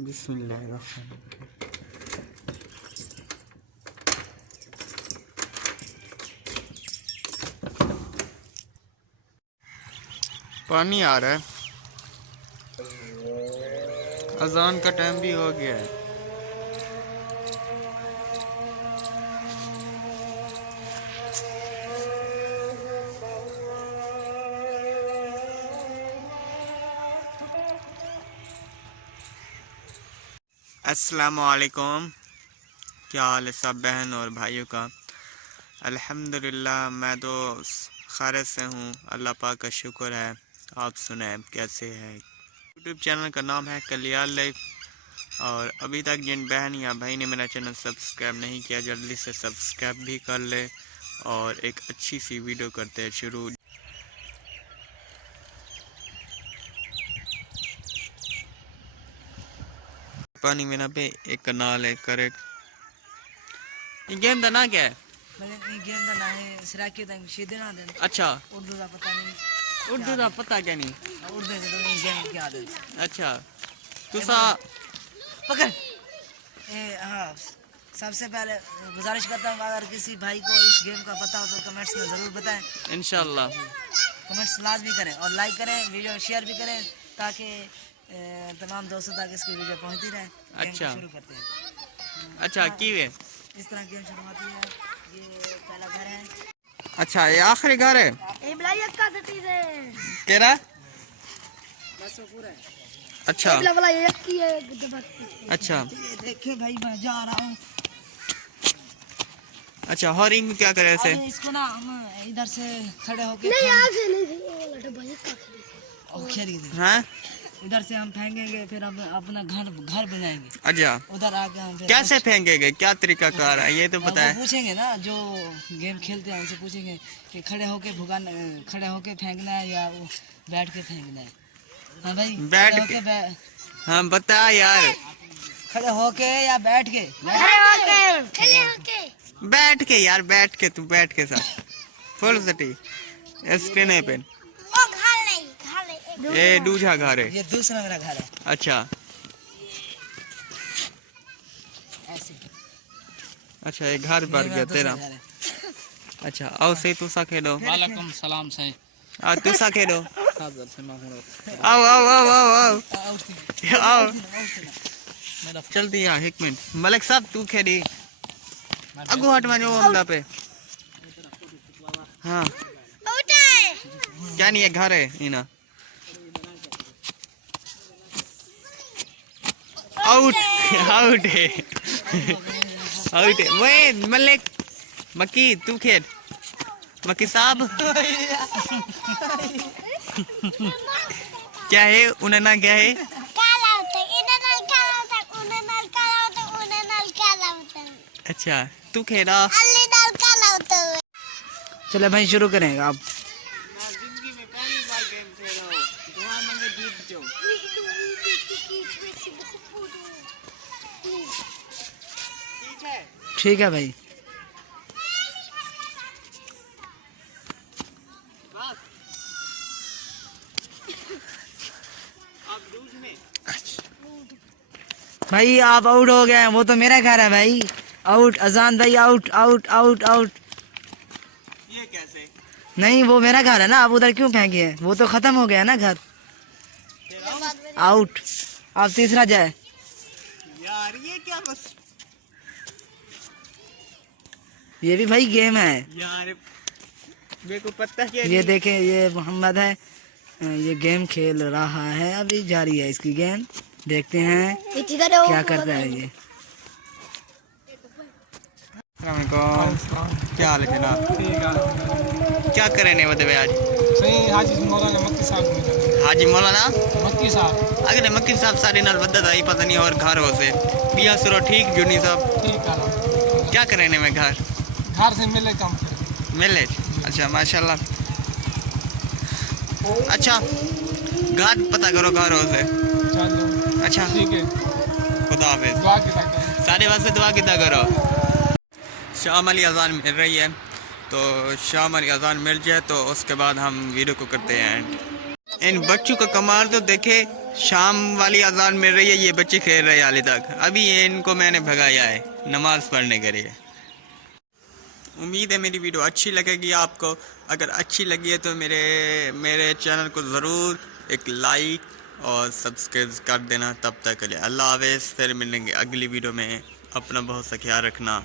बिस्मिल्लाहिर्रहमानिर्रहीम। पानी आ रहा है, अजान का टाइम भी हो गया है। अस्सलामुअलैकुम, क्या हाल है सब बहन और भाइयों का। अल्हम्दुलिल्लाह मैं तो खैरियत से हूँ, अल्लाह पाक का शुक्र है। आप सुनाएं कैसे हैं। यूट्यूब चैनल का नाम है कलियाल लाइफ और अभी तक जिन बहन या भाई ने मेरा चैनल सब्सक्राइब नहीं किया जल्दी से सब्सक्राइब भी कर ले और एक अच्छी सी वीडियो करते हैं शुरू। पानी में ना पे एक कनाल है करेक्ट। ये गेम का ना क्या है? गेम का ना है सिराकी तंग सीधे ना दे। अच्छा उर्दू का पता नहीं, उर्दू का पता क्या नहीं, उर्दू से तो गेम क्या आदत। अच्छा तू सा पकड़ हाँ। सबसे पहले गुजारिश करता हूँ अगर किसी भाई को इस गेम का पता हो तो कमेंट्स में ज़रूर बताएं। इंशाल्लाह कमेंट्स लाजमी करें और लाइक करें, वीडियो शेयर भी करें ताकि तमाम दोस्तों तक इसकी वीडियो पहुँचती रहे। अच्छा शुरू करते हैं। अच्छा की वे इस तरह गेम शुरू होती है। ये पहला घर है। अच्छा ये आखिरी घर है तेरा? बस वो पूरा है। अच्छा अच्छा देखे भाई मैं जा रहा हूँ। अच्छा हॉरिंग में क्या करे ऐसे? इसको ना हम इधर से खड़े होके हाँ इधर से हम फेंकेंगे फिर हम अपना घर बनाएंगे। अच्छा उधर आके हम कैसे फेंकेंगे, क्या तरीका कार है ये तो पता है? पूछेंगे ना जो गेम खेलते हैं उनसे पूछेंगे कि खड़े होके खड़े होके फेंकना है या बैठ के फेंकना है। हाँ भाई बैठ के हाँ बता यार। खड़े होके या बैठ के? बैठ के यार, बैठ के तू बैठ के साथ फुल सिटी स्क्रीन पे। ये दूसरा घर है, ये दूसरा मेरा घर है। अच्छा ऐसे अच्छा ये घर भर गया तेरा। अच्छा आओ सही तू सा खेलो। वालेकुम सलाम सही आ तू सा खेलो। आओ आओ आओ आओ आओ आओ जल्दी आ एक मिनट। मलिक साहब तू खेली अगू हट मानो हमदा पे। हाँ क्या नहीं है घर है इना। आउट आउट है आउट है। वही मलिक मक्की तू खेल मक्की साहब। क्या है उन्हें ना क्या है? अच्छा तू खेला। चले भाई शुरू करेंगे आप। जिंदगी में पहली बार गेम खेल रहा हूँ, दुआ मांगे जीत जाओ। ठीक है ठीक है भाई। भाई आप आउट हो गए हैं, वो तो मेरा घर है भाई। आउट अजान भाई आउट आउट आउट आउट। ये कैसे? नहीं वो मेरा घर है ना, आप उधर क्यों फेंके हैं? वो तो खत्म हो गया ना घर। आउट आप तीसरा जाए यार ये क्या बस। ये भी भाई गेम है यार मेरे को पता क्या। ये देखें ये मोहम्मद है, ये गेम खेल रहा है, अभी जारी है इसकी गेम। देखते हैं क्या करता है ये। क्या हाल है जनाब? क्या करें बताए आज? सही हाजी मौलाना मक्की साहब। हाजी मौलाना मक्की साहब अगले मक्की साहब सारी नाल बदत आई पता नहीं और घर हो से बिया सुरो ठीक जुनी साहब ठीक है। क्या करें में घर से मिले काम मिले। अच्छा माशाल्लाह। अच्छा घर पता करो घर हो से। चलो अच्छा ठीक है। खुदा हाफिज। दुआ की ताकत सारे वास्ते दुआ कितना करो। शाम वाली अजान मिल रही है तो शाम वाली अजान मिल जाए तो उसके बाद हम वीडियो को करते हैं एंड। इन बच्चों का कमाल तो देखे, शाम वाली अजान मिल रही है, ये बच्चे खेल रहे हैं हाले तक। अभी ये इनको मैंने भगाया है नमाज पढ़ने के लिए। उम्मीद है मेरी वीडियो अच्छी लगेगी आपको। अगर अच्छी लगी है तो मेरे चैनल को ज़रूर एक लाइक और सब्सक्राइब कर देना। तब तक के लिए अल्लाह हाफ़िज़। फिर मिलेंगे अगली वीडियो में। अपना बहुत सा ख्याल रखना।